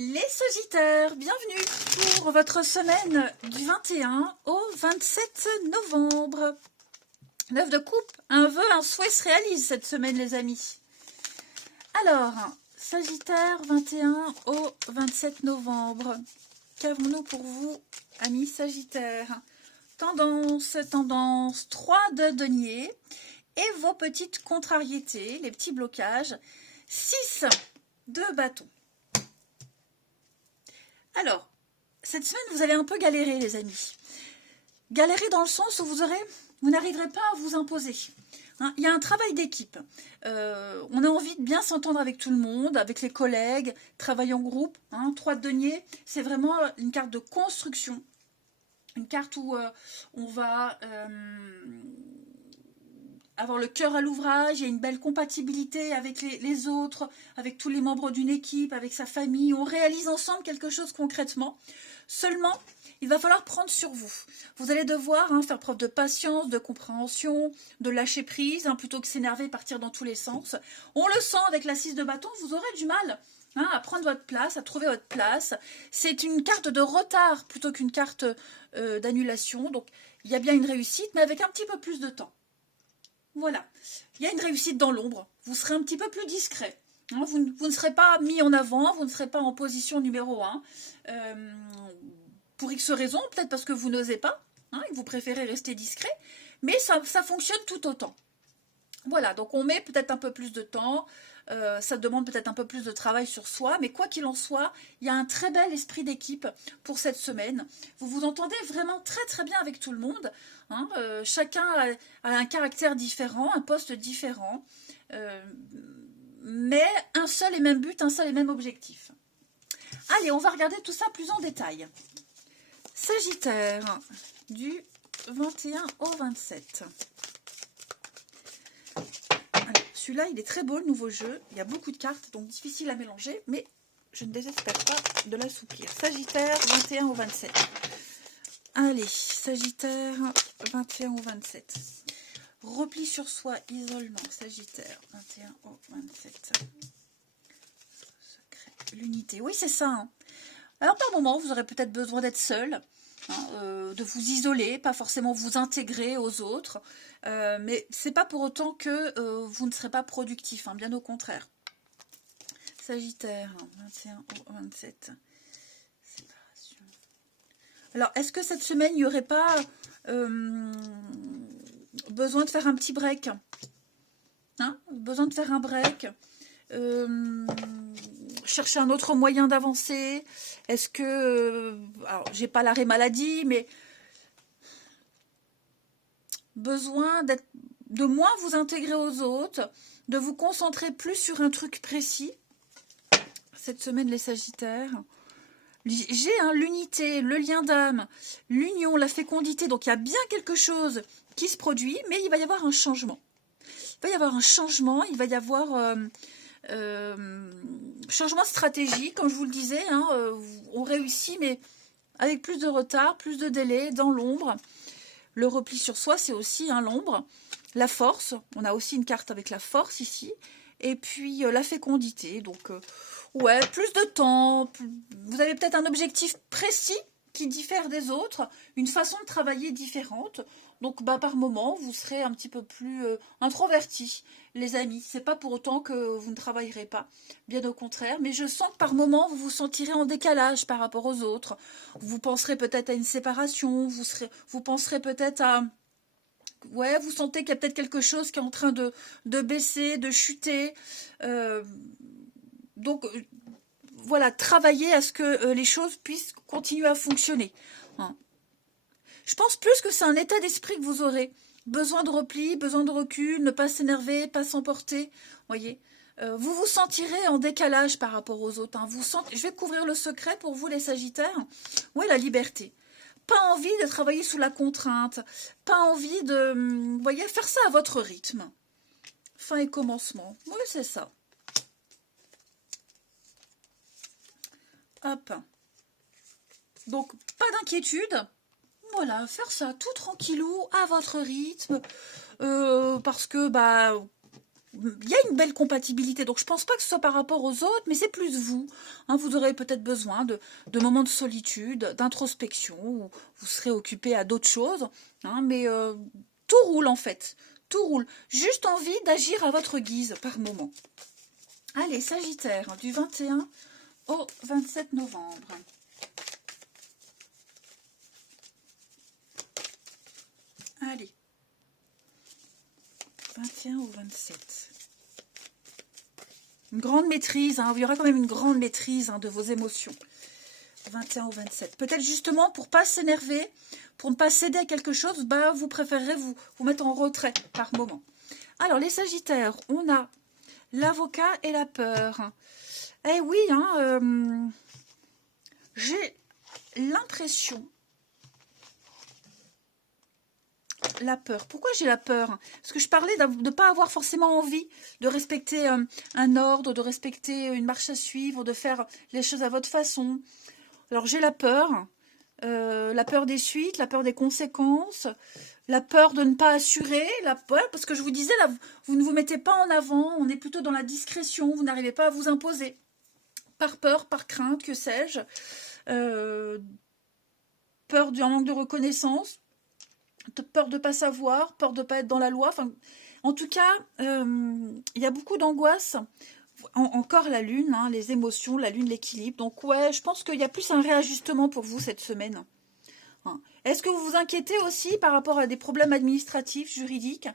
Les Sagittaires, bienvenue pour votre semaine du 21 au 27 novembre. L'œuf de coupe, un vœu, un souhait se réalise cette semaine les amis. Alors, Sagittaire, 21 au 27 novembre. Qu'avons-nous pour vous, amis Sagittaires? Tendance, 3 de denier et vos petites contrariétés, les petits blocages, 6 de bâton. Alors, cette semaine, vous allez un peu galérer, les amis. Galérer dans le sens où vous n'arriverez pas à vous imposer. Hein, il y a un travail d'équipe. On a envie de bien s'entendre avec tout le monde, avec les collègues, travailler en groupe. 3 de denier, c'est vraiment une carte de construction. Une carte où on va avoir le cœur à l'ouvrage, il y a une belle compatibilité avec les autres, avec tous les membres d'une équipe, avec sa famille. On réalise ensemble quelque chose concrètement. Seulement, il va falloir prendre sur vous. Vous allez devoir faire preuve de patience, de compréhension, de lâcher prise, plutôt que s'énerver, partir dans tous les sens. On le sent avec la 6 de bâton, vous aurez du mal à prendre votre place, à trouver votre place. C'est une carte de retard plutôt qu'une carte d'annulation. Donc, il y a bien une réussite, mais avec un petit peu plus de temps. Voilà, il y a une réussite dans l'ombre, vous serez un petit peu plus discret, vous ne serez pas mis en avant, vous ne serez pas en position numéro 1, pour X raisons, peut-être parce que vous n'osez pas, et que vous préférez rester discret, mais ça fonctionne tout autant. Voilà, donc on met peut-être un peu plus de temps, ça demande peut-être un peu plus de travail sur soi, mais quoi qu'il en soit, il y a un très bel esprit d'équipe pour cette semaine. Vous vous entendez vraiment très très bien avec tout le monde. Chacun a un caractère différent, un poste différent, mais un seul et même but, un seul et même objectif. Allez, on va regarder tout ça plus en détail. Sagittaire, du 21 au 27. Celui-là, il est très beau, le nouveau jeu. Il y a beaucoup de cartes, donc difficile à mélanger, mais je ne désespère pas de l'assouplir. Sagittaire, 21 au 27. Allez, Sagittaire, 21 au 27. Repli sur soi, isolement, Sagittaire, 21 au 27. L'unité, oui, c'est ça. Alors, par moment, vous aurez peut-être besoin d'être seul, de vous isoler, pas forcément vous intégrer aux autres, mais c'est pas pour autant que vous ne serez pas productif, bien au contraire. Sagittaire, 21 au 27. Séparation. Alors, est-ce que cette semaine, il n'y aurait pas besoin de faire un petit break, besoin de faire un break, chercher un autre moyen d'avancer? Est-ce que, alors j'ai pas l'arrêt maladie, mais besoin de moins vous intégrer aux autres, de vous concentrer plus sur un truc précis cette semaine les Sagittaires. J'ai l'unité, le lien d'âme, l'union, la fécondité, donc il y a bien quelque chose qui se produit, mais il va y avoir un changement. Il va y avoir un changement, il va y avoir changement de stratégie, comme je vous le disais, on réussit, mais avec plus de retard, plus de délai, dans l'ombre. Le repli sur soi, c'est aussi l'ombre. La force, on a aussi une carte avec la force ici. Et puis la fécondité, donc ouais, plus de temps. Vous avez peut-être un objectif précis qui diffère des autres, une façon de travailler différente. Donc par moment, vous serez un petit peu plus introverti, les amis. C'est pas pour autant que vous ne travaillerez pas, bien au contraire. Mais je sens que par moment, vous vous sentirez en décalage par rapport aux autres. Vous penserez peut-être à une séparation, vous penserez peut-être à... Ouais, vous sentez qu'il y a peut-être quelque chose qui est en train de baisser, de chuter. Donc, voilà, travaillez à ce que les choses puissent continuer à fonctionner. Je pense plus que c'est un état d'esprit que vous aurez. Besoin de repli, besoin de recul, ne pas s'énerver, pas s'emporter. Voyez, vous vous sentirez en décalage par rapport aux autres. Je vais couvrir le secret pour vous, les Sagittaires. Oui, la liberté. Pas envie de travailler sous la contrainte. Pas envie de, vous voyez, faire ça à votre rythme. Fin et commencement. Oui, c'est ça. Hop. Donc, pas d'inquiétude. Voilà, faire ça tout tranquillou, à votre rythme. Parce que, il y a une belle compatibilité. Donc, je pense pas que ce soit par rapport aux autres, mais c'est plus vous. Hein, vous aurez peut-être besoin de moments de solitude, d'introspection, où vous serez occupé à d'autres choses. Hein, mais tout roule, en fait. Tout roule. Juste envie d'agir à votre guise par moment. Allez, Sagittaire, du 21 au 27 novembre. Allez. 21 au 27. Une grande maîtrise, hein, il y aura quand même une grande maîtrise de vos émotions. 21 au 27. Peut-être justement pour ne pas s'énerver, pour ne pas céder à quelque chose, bah, vous préférerez vous mettre en retrait par moment. Alors, les Sagittaires, on a l'avocat et la peur. Eh oui, j'ai l'impression... La peur. Pourquoi j'ai la peur? Parce que je parlais de ne pas avoir forcément envie de respecter un ordre, de respecter une marche à suivre, de faire les choses à votre façon. Alors j'ai la peur des suites, la peur des conséquences, la peur de ne pas assurer, la peur, parce que je vous disais, là, vous ne vous mettez pas en avant, on est plutôt dans la discrétion, vous n'arrivez pas à vous imposer. Par peur, par crainte, que sais-je. Peur d'un manque de reconnaissance. Peur de ne pas savoir, peur de ne pas être dans la loi. Enfin, en tout cas, il y a beaucoup d'angoisse. Encore la lune, les émotions, la lune, l'équilibre. Donc ouais, je pense qu'il y a plus un réajustement pour vous cette semaine. Est-ce que vous vous inquiétez aussi par rapport à des problèmes administratifs, juridiques?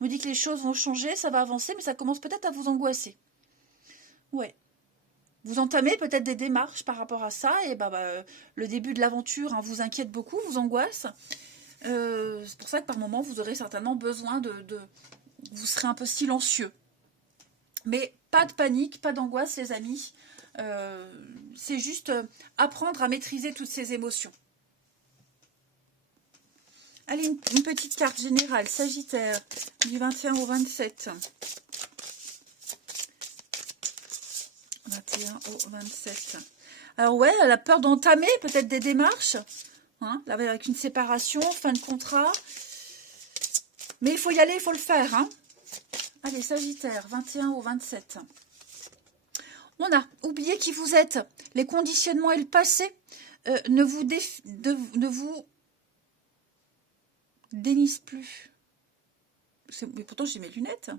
On me dit que les choses vont changer, ça va avancer, mais ça commence peut-être à vous angoisser. Ouais. Vous entamez peut-être des démarches par rapport à ça, et le début de l'aventure vous inquiète beaucoup, vous angoisse. C'est pour ça que par moment, vous aurez certainement besoin vous serez un peu silencieux. Mais pas de panique, pas d'angoisse, les amis. C'est juste apprendre à maîtriser toutes ces émotions. Allez, une petite carte générale. Sagittaire, du 21 au 27. 21 au 27. Alors ouais, elle a peur d'entamer peut-être des démarches. Là, avec une séparation, fin de contrat. Mais il faut y aller, il faut le faire. Allez, Sagittaire, 21 au 27. On a oublié qui vous êtes. Les conditionnements et le passé ne vous dénissent plus. Mais pourtant, j'ai mes lunettes.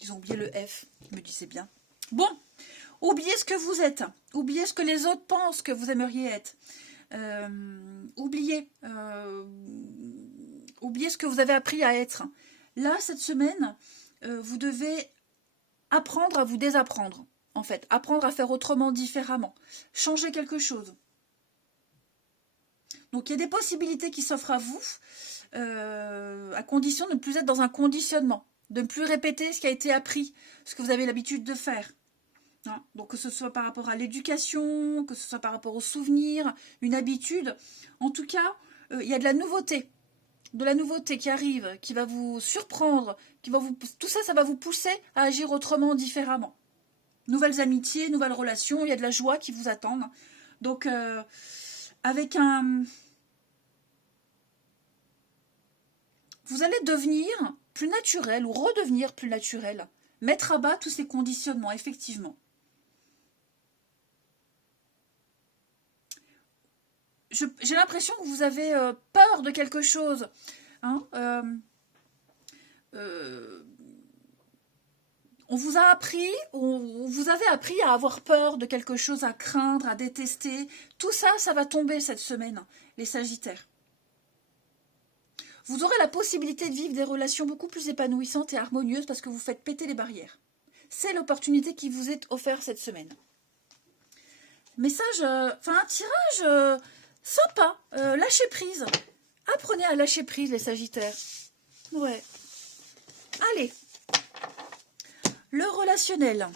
Ils ont oublié le F, je me disais bien. Bon, oubliez ce que vous êtes. Oubliez ce que les autres pensent que vous aimeriez être. Oubliez ce que vous avez appris à être. Là, cette semaine, vous devez apprendre à vous désapprendre, en fait. Apprendre à faire autrement, différemment. Changer quelque chose. Donc, il y a des possibilités qui s'offrent à vous, à condition de ne plus être dans un conditionnement, de ne plus répéter ce qui a été appris, ce que vous avez l'habitude de faire. Donc, que ce soit par rapport à l'éducation, que ce soit par rapport aux souvenirs, une habitude. En tout cas, il y a de la nouveauté. De la nouveauté qui arrive, qui va vous surprendre, tout ça, ça va vous pousser à agir autrement, différemment. Nouvelles amitiés, nouvelles relations, il y a de la joie qui vous attend. Donc, avec vous allez devenir plus naturel ou redevenir plus naturel. Mettre à bas tous ces conditionnements, effectivement. J'ai l'impression que vous avez peur de quelque chose. On vous a appris, vous avez appris à avoir peur de quelque chose, à craindre, à détester. Tout ça, ça va tomber cette semaine, les Sagittaires. Vous aurez la possibilité de vivre des relations beaucoup plus épanouissantes et harmonieuses parce que vous faites péter les barrières. C'est l'opportunité qui vous est offerte cette semaine. Message, un tirage sympa, lâcher prise. Apprenez à lâcher prise, les Sagittaires. Ouais. Allez. Le relationnel.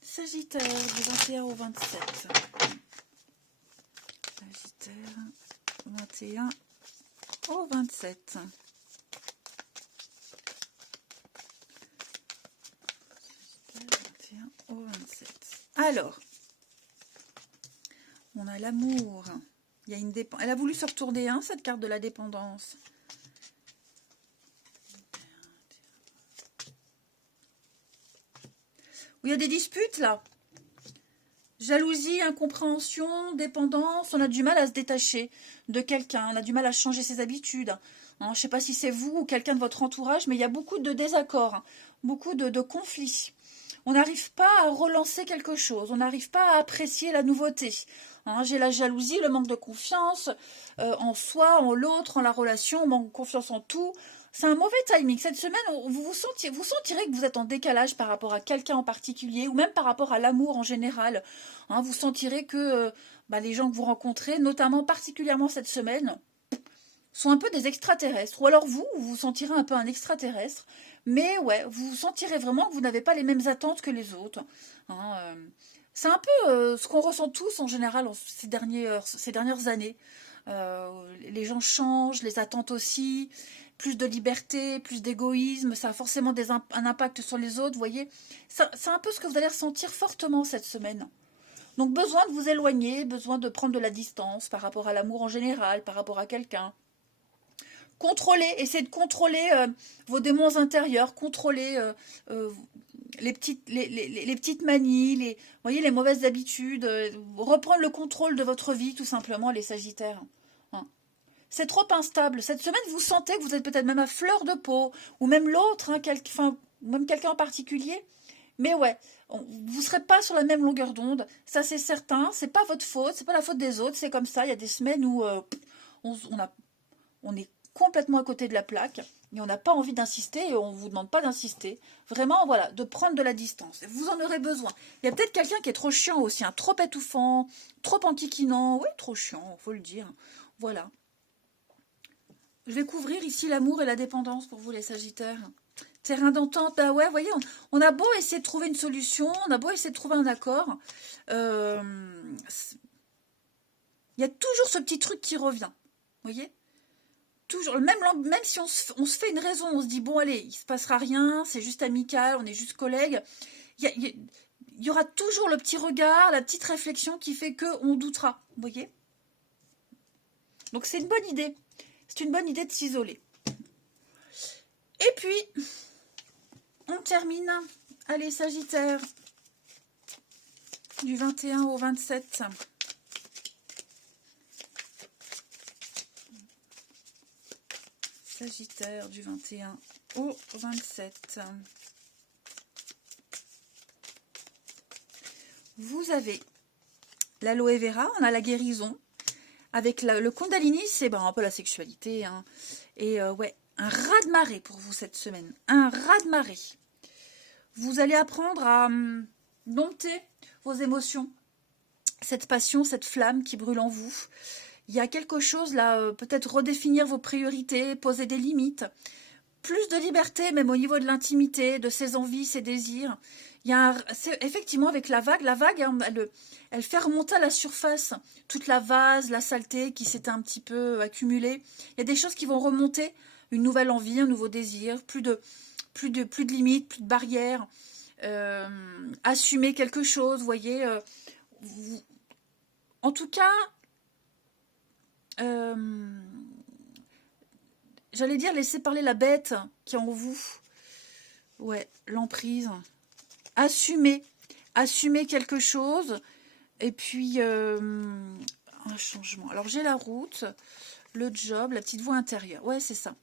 Sagittaire, du 21 au 27. Sagittaire, 21 au 27. Sagittaire, 21 au 27. Alors, on a l'amour. Il y a une elle a voulu se retourner, cette carte de la dépendance. où il y a des disputes là. Jalousie, incompréhension, dépendance, on a du mal à se détacher de quelqu'un, on a du mal à changer ses habitudes. Hein, je ne sais pas si c'est vous ou quelqu'un de votre entourage, mais il y a beaucoup de désaccords, hein, beaucoup de conflits. On n'arrive pas à relancer quelque chose, on n'arrive pas à apprécier la nouveauté. Hein, j'ai la jalousie, le manque de confiance en soi, en l'autre, en la relation, on manque de confiance en tout. C'est un mauvais timing. Cette semaine, vous sentirez que vous êtes en décalage par rapport à quelqu'un en particulier, ou même par rapport à l'amour en général. Hein, vous sentirez que les gens que vous rencontrez, notamment particulièrement cette semaine, sont un peu des extraterrestres. Ou alors vous vous sentirez un peu un extraterrestre. Mais ouais, vous sentirez vraiment que vous n'avez pas les mêmes attentes que les autres. Hein, c'est un peu ce qu'on ressent tous en général ces dernières années. Les gens changent, les attentes aussi, plus de liberté, plus d'égoïsme, ça a forcément un impact sur les autres, vous voyez. C'est un peu ce que vous allez ressentir fortement cette semaine. Donc besoin de vous éloigner, besoin de prendre de la distance par rapport à l'amour en général, par rapport à quelqu'un. Contrôler, essayez de contrôler vos démons intérieurs, contrôler les petites manies, vous voyez, les mauvaises habitudes, reprendre le contrôle de votre vie tout simplement, les Sagittaires. Hein. C'est trop instable. Cette semaine, vous sentez que vous êtes peut-être même à fleur de peau, ou même l'autre, hein, même quelqu'un en particulier. Mais ouais, vous ne serez pas sur la même longueur d'onde, ça c'est certain, c'est pas votre faute, c'est pas la faute des autres, c'est comme ça, il y a des semaines où on est complètement à côté de la plaque, et on n'a pas envie d'insister, et on ne vous demande pas d'insister. Vraiment, voilà, de prendre de la distance. Vous en aurez besoin. Il y a peut-être quelqu'un qui est trop chiant aussi, hein, trop étouffant, trop enquiquinant, oui, trop chiant, faut le dire. Voilà. Je vais couvrir ici l'amour et la dépendance pour vous, les Sagittaires. Terrain d'entente, bah ouais, vous voyez, on a beau essayer de trouver une solution, on a beau essayer de trouver un accord, il y a toujours ce petit truc qui revient, vous voyez. Toujours, même si on se fait une raison, on se dit, bon allez, il se passera rien, c'est juste amical, on est juste collègues, il y aura toujours le petit regard, la petite réflexion qui fait qu'on doutera, vous voyez. Donc c'est une bonne idée, c'est une bonne idée de s'isoler. Et puis, on termine, allez Sagittaire, du 21 au 27. Sagittaire du 21 au 27. Vous avez l'aloe vera, on a la guérison. Avec le Kundalini, c'est un peu la sexualité. Hein. Et ouais, un raz-de-marée pour vous cette semaine. Un raz-de-marée. Vous allez apprendre à dompter vos émotions. Cette passion, cette flamme qui brûle en vous. Il y a quelque chose là, peut-être redéfinir vos priorités, poser des limites. Plus de liberté, même au niveau de l'intimité, de ses envies, ses désirs. Il y a effectivement avec la vague, hein, elle fait remonter à la surface toute la vase, la saleté qui s'était un petit peu accumulée. Il y a des choses qui vont remonter, une nouvelle envie, un nouveau désir, plus de limites, plus de barrières. Assumer quelque chose, vous voyez. En tout cas, j'allais dire laisser parler la bête qui est en vous. Ouais, l'emprise. Assumer quelque chose. Et puis, un changement. Alors, j'ai la route, le job, la petite voix intérieure. Ouais, c'est ça.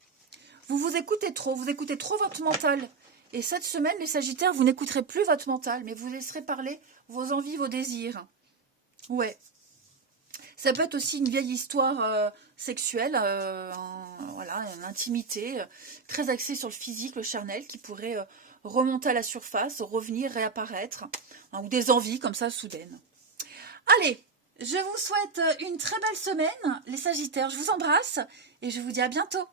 Vous écoutez trop votre mental. Et cette semaine, les Sagittaires, vous n'écouterez plus votre mental, mais vous laisserez parler vos envies, vos désirs. Ouais. Ça peut être aussi une vieille histoire sexuelle, voilà, une intimité, très axée sur le physique, le charnel, qui pourrait remonter à la surface, revenir, réapparaître, hein, ou des envies comme ça soudaines. Allez, je vous souhaite une très belle semaine, les Sagittaires. Je vous embrasse et je vous dis à bientôt.